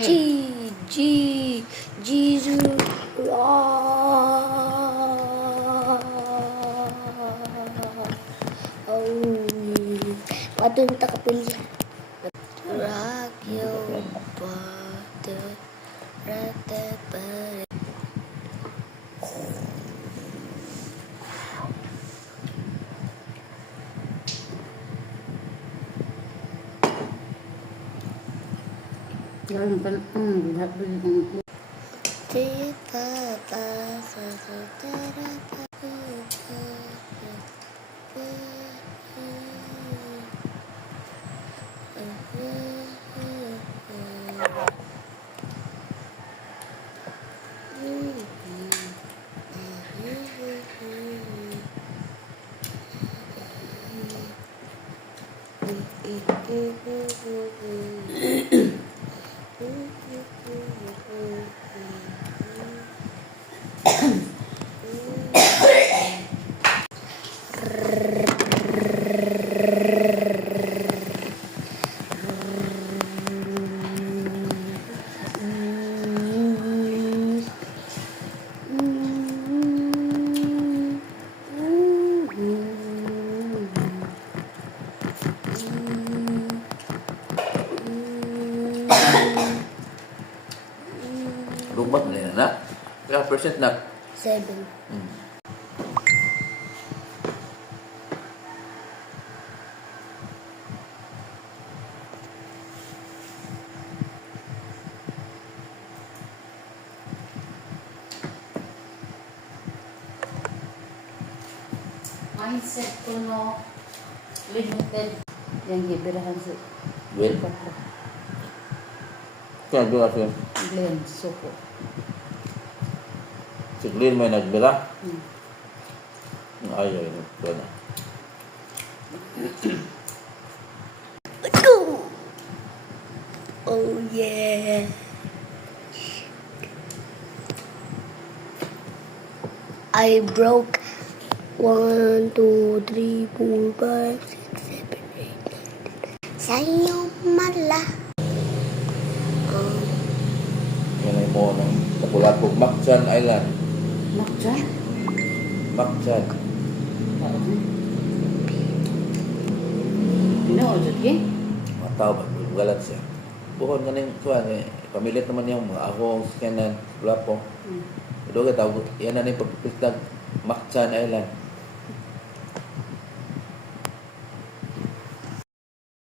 Jesus. Padung tak kapilya. Rock your body, rock that body. Lumat na yan, na? Kaya percent na? 7. Mindset ko no limited yang gibirahan sa Well, kaya doon kasi blend suko. si Glenn may nagbira. Hmm. Ayaw yun. Ito na. Let's go! Oh yeah! I broke 1, 2, 3, 4, 5, 6, 7, 8, 9, 10. Sa'yo mala. Yan ay mo ng Kapulapog, Mactan Island. Makja? Mactan. Pinoodot yun? Mga tao ba? Galat siya. Buhon nga ng kuhan eh. Pamilit naman yung mga ahong, kanan, Kapulapog. Ito ka tawag. Yan na yung pagpistag Mactan Island.